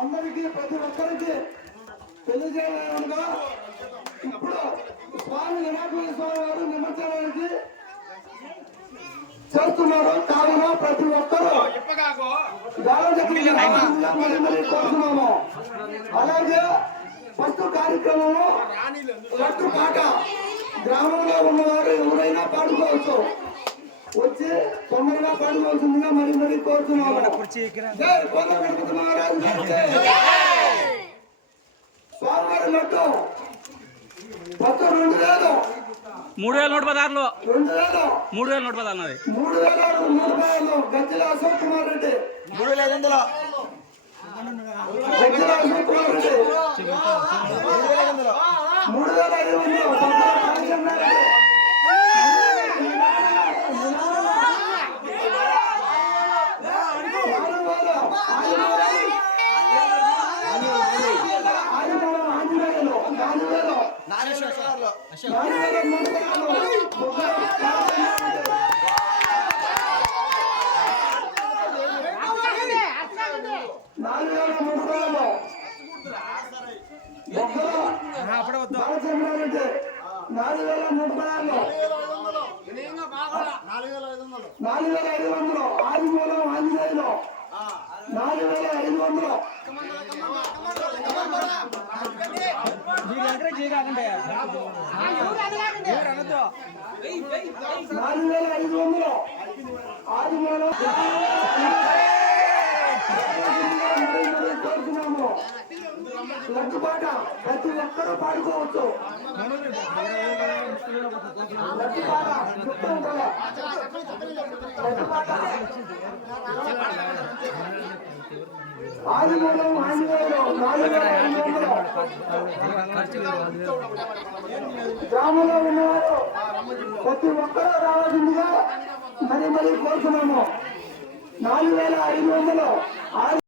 అందరికీ ప్రతి ఒక్కరికి తెలియజేయగా ఇప్పుడు స్వామి వినాయక స్వామి వారు నిమజ్జనానికి చేస్తున్నారు. కావున ప్రతి ఒక్కరూ మరి కోరుతున్నాము. అలాగే ఫస్ట్ కార్యక్రమము లట్టు పాట గ్రామంలో ఉన్నవారు ఎవరైనా పాడుకోవచ్చు. వచ్చి తొందరగా పాడుకోవాల్సిందిగా మరి కోరుతున్నాము. గణపతి మహారాజు స్వామివారి లట్టు మొత్తం 2000 3,116లో 2000 3,116 3,100 గజ్జల అశోక్ కుమార్ రెడ్డి 3,500 గజ్జల అశోక్ కుమార్ రెడ్డి 3,500 4,500 ఆదిమూలం ఆంజనేయులు 4,500 ఆదిమూలం కోరుతున్నాము. లడ్డుపాట ప్రతి ఒక్కరూ పాడుకోవచ్చు. లడ్డుపాట చుట్టం కదా లడ్డుపాట ఆదిమూలం ఆంజనేయులు 4,500 గ్రామంలో ఉన్నవారు ప్రతి ఒక్కరూ రావాల్సిందిగా మరి కోరుతున్నాము. 4,500